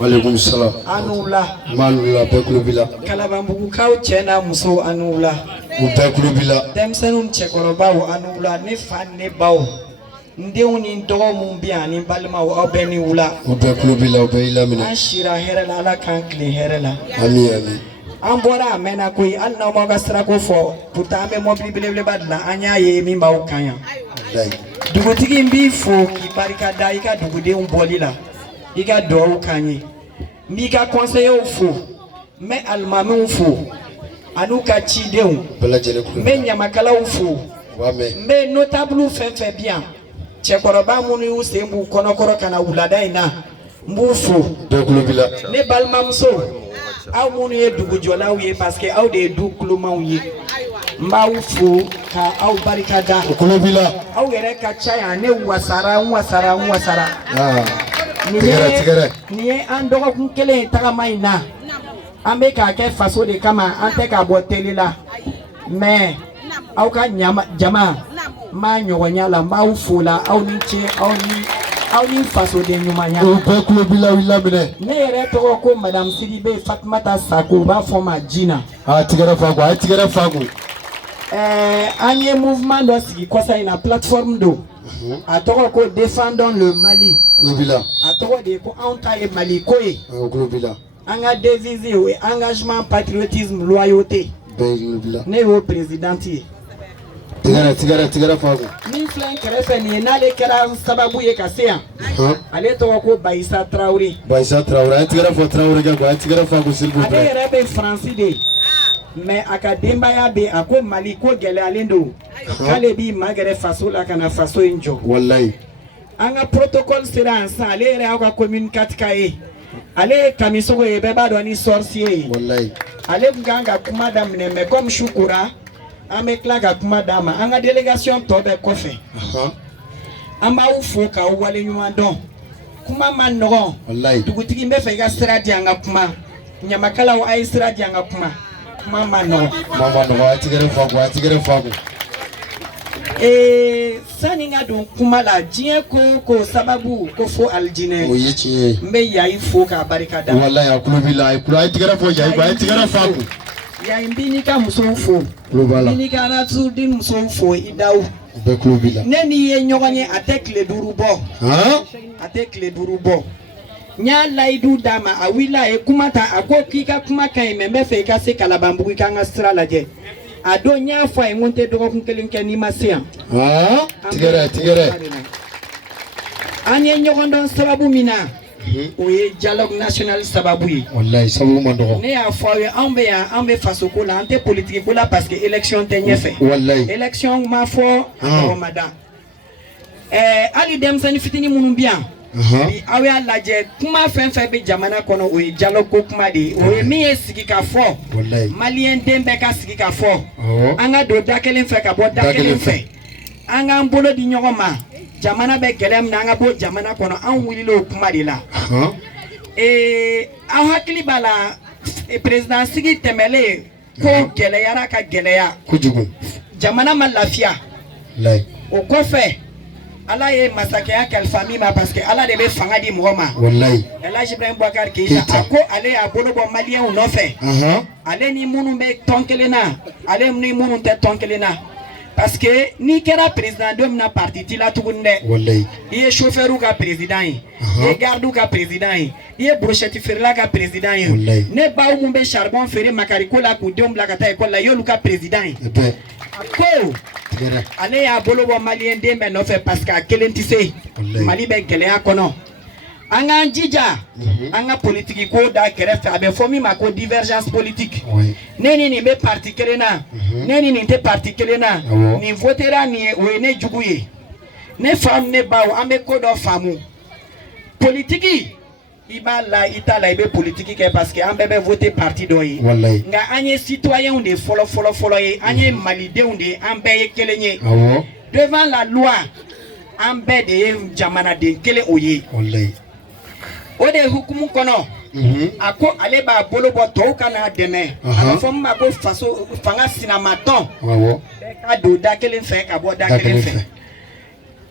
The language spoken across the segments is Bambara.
Walaikum salam. Anula. Manula beklubila. Kalabambugu kau chena muso anula. Beklubila. Demsenum chekorobawo anula ne fan ne bawo. Ndew ni ndogo mumbia ni balima wa obeni ula. Beklubila obeila mina. Anshira herela ala kankli herela. Ami ami. Ambora amena kui alna moga strako fo. Putame mobili bilebile badla anya ye mi bawo kanya. Dai. Dugutigi mbi fo ki barika da ika dugude umboli la. Ika do kanye. Mika conseiller fo. Me almami fo. Anuka chideu. Me nyamakala fo. Me notable fait bien. Chekoroba muni usembu konokoro kana ulada ina. Mbufu. Ne balmamso. Aw muni ye dugujola uye parce que aw de du kluma uye. Mba ufu ka aw barikada. Kulubila. Aw yere ka chaya ne wasara. Niye andogo kunkele tagama ina. Ambe ka ke faso de kama ante ka boteli la. Mais aw ka nyama jama ma nyogonya la ma ufula aw ni che aw ni faso de nyumanya. Beklubila wila mine. Ne yere to ko Madame Sidibe Fatmata Sako ba forma Jina. Tigara fago. Anye mouvement do sigi kosa ina plateforme do. Atoko ko défendons le Mali. Kulubila. Atoko de ko anta e Mali koye. Kulubila. Anga devise et engagement, patriotisme, loyauté. Ne au président. Tigara fago. Ni flank refe ni nale kera sababu ye kasea. Ale to ko Baïssa Traoré. Tigara Traoré ga tigara fago s'il vous plaît. Ale rebe français de. Mais akademba ya be ako Mali ko gele alendo. Kale bi magere faso la kana faso injo. Wallahi. Anga protocole sera ensemble ale re ako commune 4K. Ale kamisoko ye beba do ni sorcier. Wallahi. Ale ganga kuma damne mais comme Shukura amekla ga kuma dama anga délégation to be kofe. Amba ufo ka wale nyuma don. Kuma man no. Wallahi. Dugutigi mbe ga stradi anga kuma. Nyamakala wa ai stradi anga kuma. Kuma man no. Mama no tigara fago. Sani nga don kuma la dien ko sababu ko fo aljine oyichi mbe yayi fo ka barikada wallahi akulubila ay tigara fo yayi tigara fago ya imbini ka muso fo imbini ka na tudin muso fo idaw be kulubila neni ye nyogonye atekle durubo atekle durubo nya laidu dama awila e kumata akokika kuma kai membe fe ka se kalabambu ka ngastra laje ado nya fo e ngonte dogo kunkelinke ni masia tigara anye nyogondon sababu mina oye dialogue national sababu yi wallahi sababu mandogo ne ya fo ambe faso ko la ante politique ko la parce que élection te nyefe wallahi élection ma fo ramadan ali dem sani fitini munun bien bi awe alaje kuma fenfe be jamana kono oye dialogue ko kuma de oye mi esigi ka fo wallahi malien dembe ka sigi ka fo anga do dakelen fe ka bo dakelen fe anga mbolo di nyogoma jamana be gelem na anga bo jamana kono an wulilo kuma de la a hakili bala president sigi temele ko geleyara ka geleya kujugu jamana ma lafia lai o ko fe ala ye masake ya quelle famille ma parce que ala de be fanga di moma wallahi Elhadji Ibrahim Boubacar Keïta ako ale ya bolo bo malien no fe ale ni munu be tonkelena ale ni munu te tonkelena parce que ni kera président de na parti ti la tugunde wallahi iye chauffeur ou ka président iye garde ou ka président iye brochette ferla ka président ne ba mu be charbon feré makariko la ku dem la kata école la yo lu ka président ko ale ya bolo bo malien dembe no fe parce que kelentise mali be geleya kono anga njija anga politique ko da kerefe abe fomi mako divergence politique neni ni be parti kelena neni ni te parti kelena ni votera ni wene juguye ne fam ne bawo ambe ko do famu politique iba la itala ibe politique ke parce que ambe be voter parti do yi nga anye citoyen de folo yi anye malide unde ambe ye kelenye devant la loi ambe de jamana de kele oye wallahi ode hukumu kono ako ale ba bolo bo to kana deme ala fo ma ko faso fanga sinama ton ka do da kelen fe ka bo da kelen fe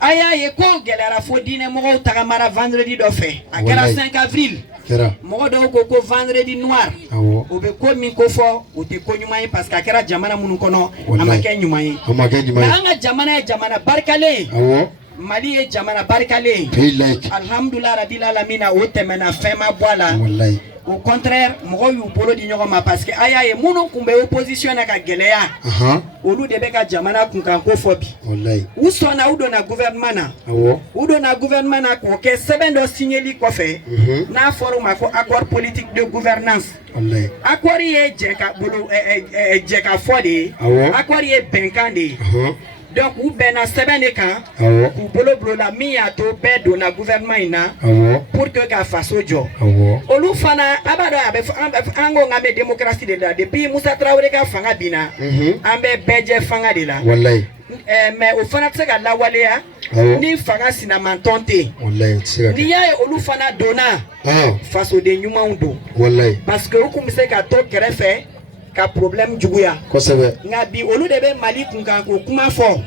aya ye ko gelera fo dine mo tagamara vendredi do fe akera 5 avril mɔgɔ dɔw ko ko vendredi noir o bɛ ko min ko fɔ o tɛ ko ɲuman ye parce que a kɛra jamana minnu kɔnɔ a ma kɛ ɲuman ye mais an ka jamana ye jamana barikalen ye Mali ye jamana barikalen ye alhamdulillah rabil alamin o tɛmɛna fɛn ma bɔ a la au contraire mɔgɔw y'u bolo di ɲɔgɔn ma parce que a y'a ye minnu tun bɛ opposition na ka gɛlɛya olu de bɛ ka jamana kunkan ko fɔ bi u sɔnna u donna gouvernement na u donna gouvernement na k'o kɛ sɛbɛn dɔ signeli kɔfɛ n'a fɔra u ma ko accord politique de gouvernance accord ye jɛ ka fɔ de ye accord ye bɛnkan de ye donc u bɛnna sɛbɛn de kan k'u bolo bila la min y'a to bɛɛ donna gouvernement in na pour que ka faso jɔ olu fana a b'a dɔn a bɛ an ko k'an bɛ démocratie de la depuis Musa Traoré ka fanga binna an bɛ bɛɛ jɛ fanga de la mais o fana tɛ se ka lawaleya ni fanga sinamantɔn tɛ yen n'i y'a ye olu fana donna fasoden ɲumanw don parce que u tun bɛ se ka to kɛrɛfɛ ka problème juguya nka bi olu de bɛ Mali kunkan ko kuma fɔ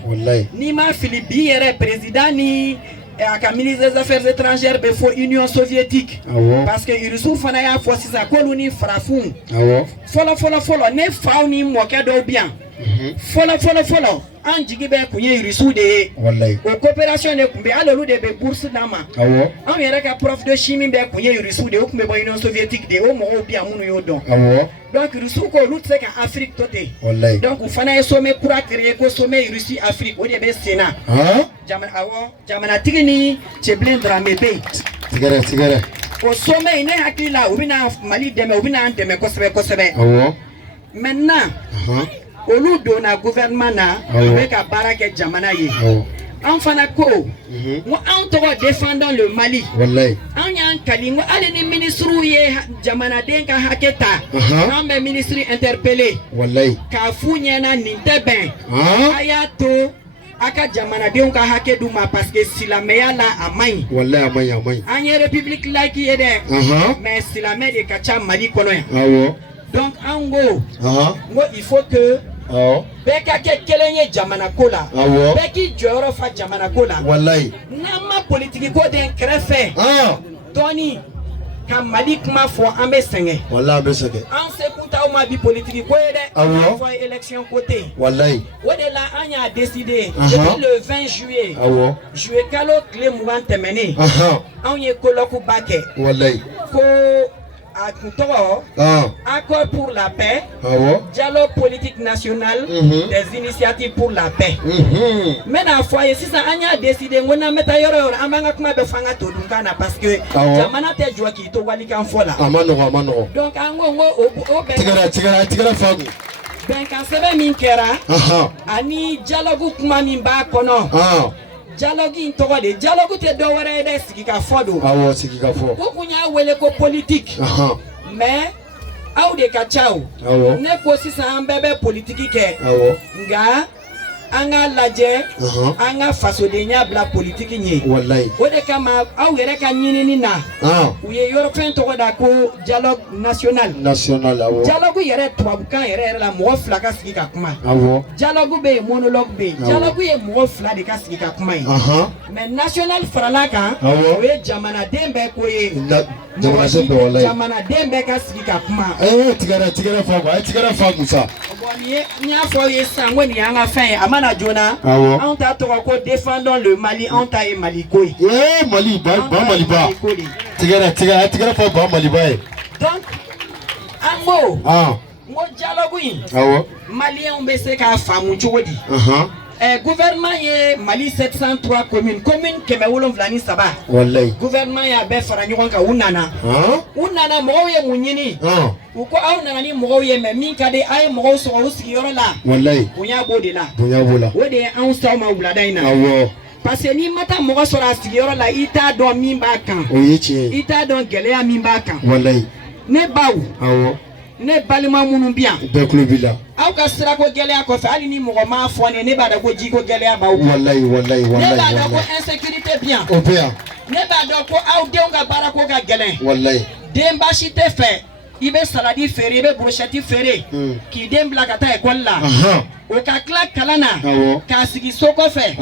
n'i ma fili bi yɛrɛ président ni a ka ministre des affaires étrangères bɛ fɔ Union soviétique parce que Irisiw fana y'a fɔ sisan k'olu ni farafinw fɔlɔ ne faw ni mɔkɛ dɔw bi yan fɔlɔ an jigi bɛ kun ye Irisiw de ye o coopération de tun bɛ hali olu de bɛ bourse d'an ma anw yɛrɛ ka prof de chimie bɛ kun ye Irisiw de ye o tun bɛ bɔ Union soviétique de ye o mɔgɔw bi yan minnu y'o dɔn donc Irisiw ko olu tɛ se ka Afrique to ten donc u fana ye sommet kura créé ko sommet Russie Afrique o de bɛ sen na jamanatigi ni Cɛbilen Dramé bɛ yen o sommet in ne hakili la u bɛna Mali dɛmɛ u bɛna an dɛmɛ kosɛbɛ maintenant olu donna gouvernement na u bɛ ka baara kɛ jamana ye an fana ko ngo an tɔgɔ défendant le Mali an y'an kali ngo hali ni ministre ye jamanaden ka hakɛ ta an bɛ ministre interpellé k'a f'u ɲɛna nin tɛ bɛn a y'a to a ka jamanadenw ka hakɛ d'u ma parce que silamɛya la a man ɲi an ye république laïque ye dɛ mais silamɛ de ka ca Mali kɔnɔ yan donc an ko ngo il faut que bɛɛ ka kɛ kelen ye jamana ko la bɛɛ k'i jɔyɔrɔ fa jamana ko la n'an ma politiki ko den kɛrɛfɛ dɔɔni ka Mali kuma fɔ an bɛ sɛgɛn an sekun t'aw ma bi politiki ko ye dɛ an fɔ élection ko tɛ yen o de la an y'a décidé depuis le 20 juillet juillet kalo tile 20 tɛmɛnen anw ye colloque ba kɛ ko a kun tɔgɔ accord pour la paix dialogue politique national des initiatives pour la paix n bɛna fɔ a ye sisan an y'a décidé n ko n'an bɛ taa yɔrɔ o yɔrɔ an b'an ka kuma bɛ fɔ an ka todunkan na parce que jamana tɛ jɔ k'i to walikan fɔ la donc an ko n ko o bɛnkan sɛbɛn min kɛra ani dialogue kuma min b'a kɔnɔ dialogue in tɔgɔ de dialogue tɛ dɔ wɛrɛ ye dɛ sigi ka fɔ don ko kun y'a wele ko politique mais aw de ka ca o ne ko sisan an bɛɛ bɛ politiki kɛ nka an ka lajɛ an ka fasodenya bila politiki ɲɛ o de kama aw yɛrɛ ka ɲinini na u ye yɔrɔfɛn tɔgɔ da ko dialogue national dialogue yɛrɛ tubabukan yɛrɛ la mɔgɔ fila ka sigi ka kuma dialogue bɛ yen monologue bɛ yen dialogue ye mɔgɔ fila de ka sigi ka kuma ye mais national farala kan o ye jamanaden bɛɛ ko ye jamanaden bɛɛ ka sigi ka kuma tigɛra fa Musa n y'a fɔ aw ye sisan ko nin y'an ka fɛn ye a mana joona anw ta tɔgɔ ko défendons le Mali anw ta ye Mali ko ye Mali ba tigɛra fa ba Mali ba ye donc an ko n ko dialogue in maliyɛnw bɛ se k'a faamu cogo di gouvernement ye Mali 703 communes 773 gouvernement y'a bɛɛ fara ɲɔgɔn kan u nana mɔgɔw ye mun ɲini u ko aw nana ni mɔgɔw ye mais min ka di a ye mɔgɔw sɔrɔ u sigiyɔrɔ la bonya b'o de la o de ye anw s'aw ma wulada in na parce que n'i ma taa mɔgɔ sɔrɔ a sigiyɔrɔ la i t'a dɔn min b'a kan i t'a dɔn gɛlɛya min b'a kan ne baw ne balima minnu bi yan bɛɛ tulo b'i la aw ka sirako gɛlɛya kɔfɛ hali ni mɔgɔ m'a fɔ ne b'a dɔn ko jiko gɛlɛya b'aw kan ne b'a dɔn ko insécurité bi yan ne b'a dɔn ko aw denw ka baarako ka gɛlɛn den baasi tɛ fɛ i bɛ saladi feere i bɛ brochette feere k'i den bila ka taa école la o ka tila kalan na k'a sigi so kɔfɛ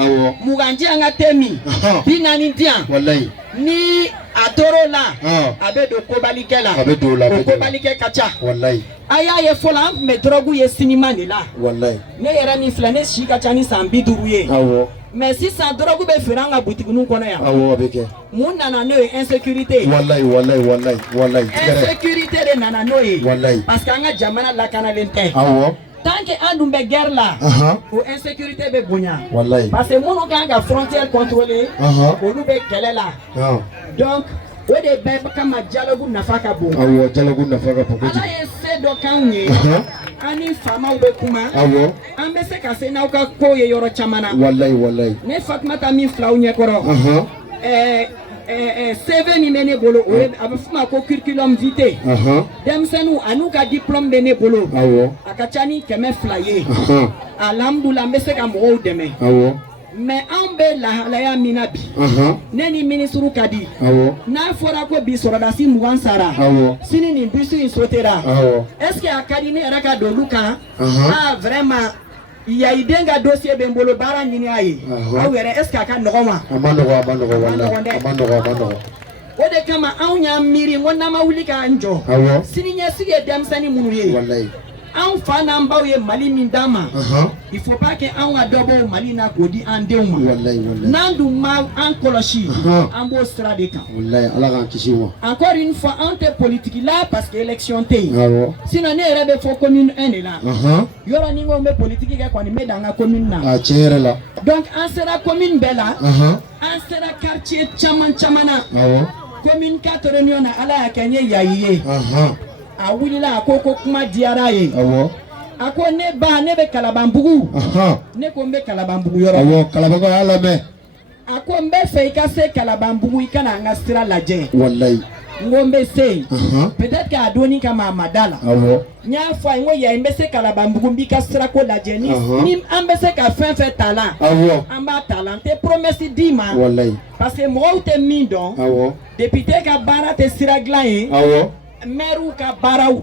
muganji an ka te min 40 di yan ni a toro la abe do kobalike la abe do la o kobalike kacha wallahi aya ye fola me drogu ye sinima de la wallahi ne yera ni flane shi kacha ni sambi duru ye awo mais si sa drogu be feranga boutique nu kono ya awo abeke mun nana no insécurité wallahi insécurité de nana no ye wallahi parce que anga jamana la kana lente awo tant que andum be guerre la o insécurité be bonya wallahi parce que mon ganga frontière contrôlée olu be kele la donc o de be kama dialogue nafaka bo awo dialogue nafaka bo ala ye se do kanye ani fama be kuma awo an be se ka se na ka ko ye yoro chamana wallahi ne Fatmata mi flaw nye koro CV mi mene bolo o abe fuma ko curriculum vitae demsenu anu ka diplôme be ne bolo awo akachani keme flaye alhamdulillah be se ka mo deme awo mais an be lahalaya mina bi ne ni ministre kadi n'a fɔra ko bi sɔrɔdasi mugan sara sini ni bisu in sotera est ce que a kadi ne yɛrɛ ka dolu kan vraiment yaiden ka dossier bɛ n bolo baara ɲini a ye aw yɛrɛ est ce que a ka nɔgɔ ma a ma nɔgɔ o de kama anw y'an miiri n ko n'an ma wuli k'an jɔ sini ɲɛsigi ye denmisɛnnin minnu ye anw fa n'an baw ye Mali min d'an ma il faut pas que anw ka dɔ bɔ Mali na k'o di an denw ma n'an dun ma an kɔlɔsi an b'o sira de kan Ala k'an kisi wa encore une fois an tɛ politique la parce que élection tɛ yen sinon ne yɛrɛ bɛ fɔ commune 1 de la yɔrɔ ni n ko n bɛ politique kɛ kɔni n bɛ dan n ka commune na tiɲɛ yɛrɛ la donc an sera commune bɛɛ la an sera quartier caman na commune 4 réunion na Ala y'a kɛ n ye yayi ye a wulila a ko kuma diyara ye a ko ne ba ne bɛ Kalabanbugu ne ko n bɛ Kalabanbugu yɔrɔ Kalabanbugu y'a lamɛn a ko n bɛ fɛ i ka se Kalabanbugu i kana an ka sira lajɛ wallahi n ko n bɛ se yen peut-être que a donni kama a ma da la n y'a fɔ a ye n ko yayi n bɛ se Kalabanbugu n b'i ka sirako lajɛ ni an bɛ se ka fɛn fɛn ta la an b'a ta la n tɛ promesse d'i ma parce que mɔgɔw tɛ min dɔn député ka baara tɛ sira dilan ye maire ka baaraw